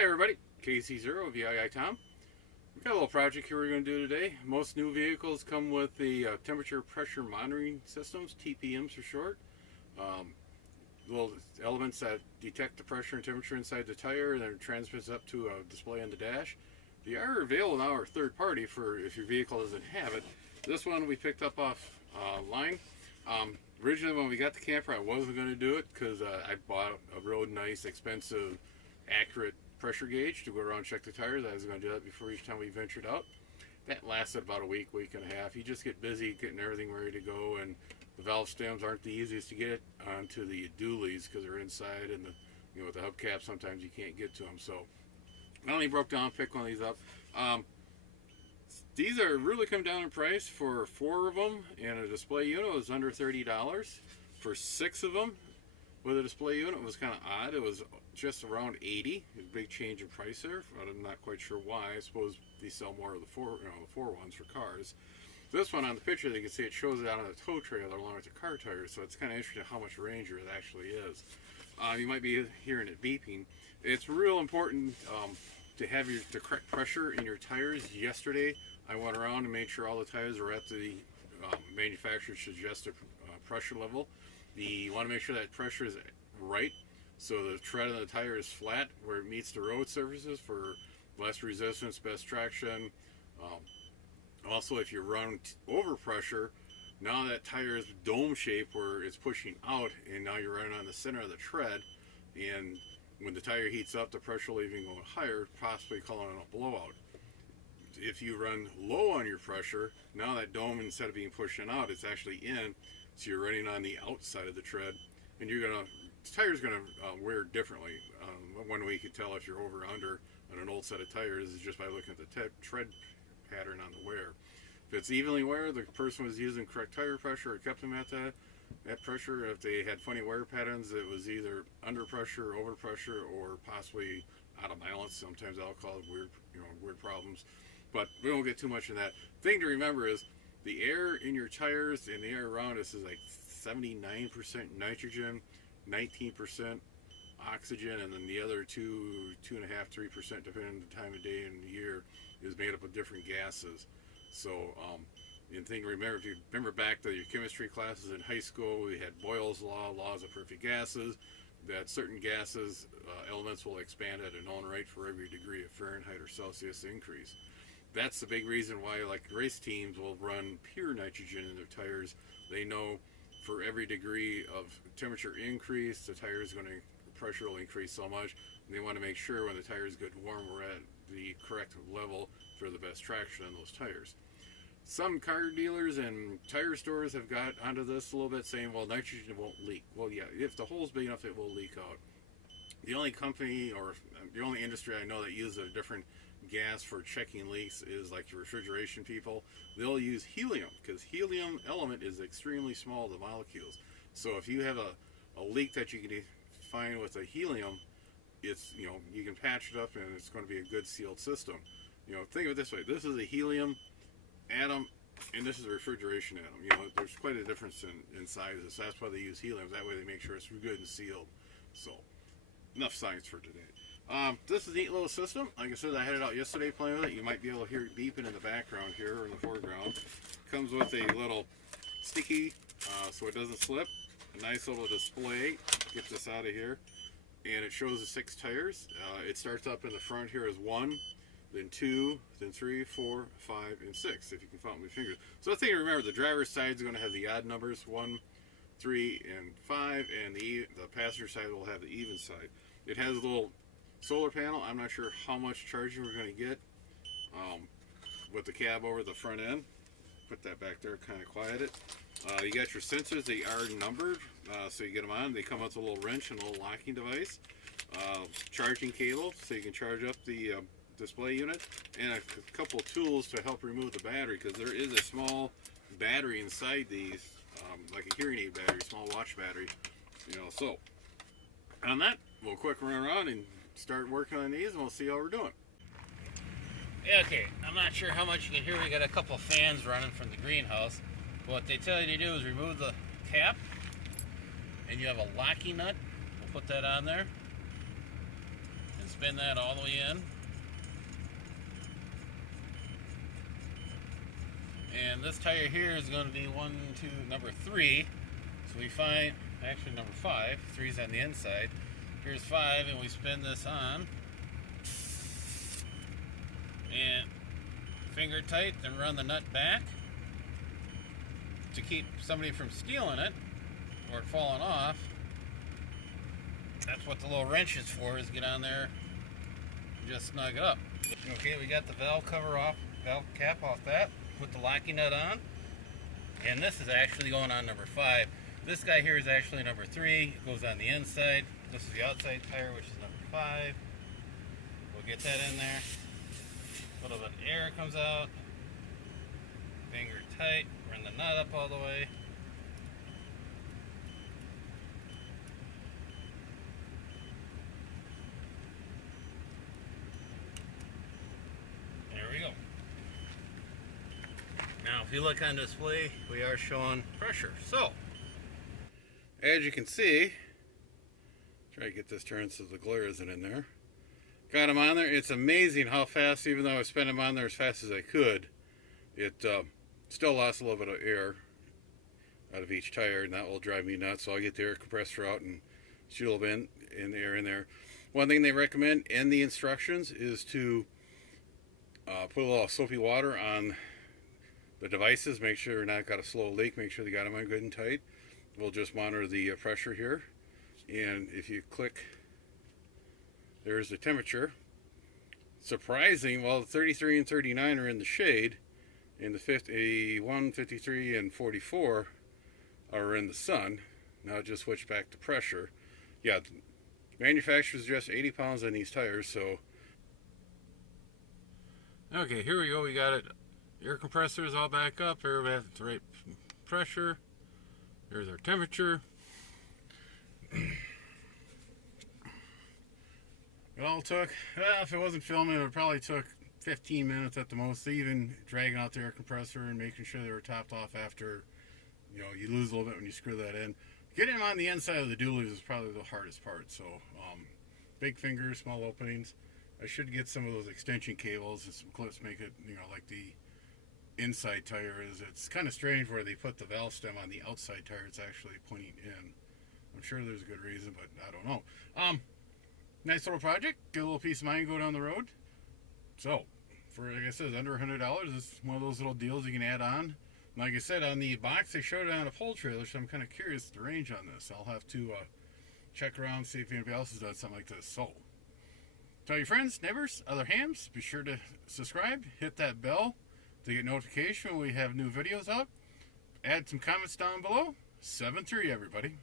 Hi everybody, KC0 VII Tom. We've got a little project here we're going to do today. Most new vehicles come with the temperature pressure monitoring systems, TPMs for short. Little elements that detect the pressure and temperature inside the tire and then transmits up to a display on the dash. They are available now or third party for if your vehicle doesn't have it. This one we picked up off line. Originally when we got the camper I wasn't going to do it because I bought a real nice, expensive, accurate pressure gauge to go around and check the tires. I was going to do that before each time we ventured out. That lasted about a week and a half. You just get busy getting everything ready to go, and the valve stems aren't the easiest to get onto the dualies because they're inside, and with the hubcap sometimes you can't get to them. So I only broke down, picked one of these up. These are really come down in price. For 4 of them and a display unit was under $30. For 6 of them with a display unit was kind of odd. It was just around 80. A big change in price there, but I'm not quite sure why. I suppose they sell more of the four ones for cars. This one on the picture, you can see it shows it out on a tow trailer along with the car tires, so it's kind of interesting how much range it actually is. You might be hearing it beeping. It's real important to have the correct pressure in your tires. Yesterday, I went around and made sure all the tires were at the manufacturer's suggested pressure level. You want to make sure that pressure is right, so the tread on the tire is flat where it meets the road surfaces for less resistance, best traction. Also, if you run over pressure, now that tire is dome shaped where it's pushing out, and now you're running on the center of the tread, and when the tire heats up, the pressure will even go higher, possibly calling it a blowout. If you run low on your pressure, now that dome, instead of being pushing out, it's actually in, so you're running on the outside of the tread, and the tire's gonna wear differently. One way you can tell if you're over or under on an old set of tires is just by looking at the tread pattern on the wear. If it's evenly wear, the person was using correct tire pressure or kept them at that pressure. If they had funny wear patterns, it was either under pressure, over pressure, or possibly out of balance. Sometimes I'll call it weird problems. But we won't get too much in that. Thing to remember is the air in your tires and the air around us is like 79% nitrogen, 19% oxygen, and then the other 2.5%, 3%, depending on the time of day and the year, is made up of different gases. So, if you remember back to your chemistry classes in high school, we had Boyle's laws of perfect gases, that certain gases, elements will expand at a known rate for every degree of Fahrenheit or Celsius increase. That's the big reason why, like, race teams will run pure nitrogen in their tires. They know for every degree of temperature increase, the pressure will increase so much, and they want to make sure when the tires get warm, we're at the correct level for the best traction on those tires. Some car dealers and tire stores have got onto this a little bit, saying, well, nitrogen won't leak. Well, yeah, if the hole's big enough, it will leak out. The only company or the only industry I know that uses a different gas for checking leaks is like the refrigeration people. They'll use helium because helium element is extremely small, the molecules. So if you have a leak that you can find with a helium, it's you can patch it up and it's going to be a good sealed system. Think of it this way: this is a helium atom and this is a refrigeration atom. There's quite a difference in sizes. So that's why they use helium. That way they make sure it's good and sealed. So enough science for today. This is a neat little system. Like I said, I had it out yesterday playing with it. You might be able to hear it beeping in the background here or in the foreground. Comes with a little sticky so it doesn't slip. A nice little display. Get this out of here. And it shows the 6 tires. It starts up in the front here as 1, then 2, then 3, 4, 5, and 6, if you can count with my fingers. So the thing to remember, the driver's side is going to have the odd numbers, 1, 3, and 5, and the passenger side will have the even side. It has a little solar panel. I'm not sure how much charging we're going to get with the cab over the front end. Put that back there, kind of quiet it. You got your sensors. They are numbered, so you get them on. They come with a little wrench and a little locking device. Charging cable, so you can charge up the display unit, and a couple of tools to help remove the battery, because there is a small battery inside these, like a hearing aid battery, small watch battery. So on that, we'll quick run around and start working on these, and we'll see how we're doing. Okay, I'm not sure how much you can hear. We got a couple of fans running from the greenhouse. What they tell you to do is remove the cap, and you have a locking nut. We'll put that on there and Spin that all the way in. And this tire here is going to be number 3. So we find, actually number 5, 3's on the inside. Here's 5, and we spin this on. And finger tight, then run the nut back to keep somebody from stealing it or it falling off. That's what the little wrench is for, is get on there and just snug it up. Okay, we got the valve cover off, valve cap off that. Put the locking nut on. And this is actually going on number 5. This guy here is actually number 3. It goes on the inside. This is the outside tire, which is number 5. We'll get that in there. A little bit of air comes out. Finger tight. Run the nut up all the way. There we go. Now, if you look on display, we are showing pressure. So, as you can see, try to get this turned so the glare isn't in there. Got them on there. It's amazing how fast, even though I spent them on there as fast as I could, it still lost a little bit of air out of each tire, and that will drive me nuts. So I'll get the air compressor out and shoot a little bit in the air in there. One thing they recommend in the instructions is to put a little soapy water on the devices. Make sure they're not got a slow leak. Make sure they got them on good and tight. We'll just monitor the pressure here, and if you click, there's the temperature. Surprising, well, 33 and 39 are in the shade, and the 51, 53, and 44 are in the sun. Now just switch back to pressure. Yeah, manufacturer's just 80 pounds on these tires, so. Okay, here we go. We got it. Air compressor is all back up. Air at the right pressure. There's our temperature. It all took, well, if it wasn't filming, it probably took 15 minutes at the most, even dragging out the air compressor and making sure they were topped off after, you know, you lose a little bit when you screw that in. Getting them on the inside of the dualies is probably the hardest part. So, big fingers, small openings. I should get some of those extension cables and some clips, make it, you know, like the inside tire is. It's kind of strange where they put the valve stem on the outside tire. It's actually pointing in. I'm sure there's a good reason, but I don't know. Nice little project. Get a little peace of mind, go down the road. So, for, like I said, under $100, it's one of those little deals you can add on. Like I said, on the box, they showed it on a pole trailer, so I'm kind of curious the range on this. I'll have to check around, see if anybody else has done something like this. So, tell your friends, neighbors, other hams, be sure to subscribe, hit that bell to get notification when we have new videos up. Add some comments down below. 7-3, everybody.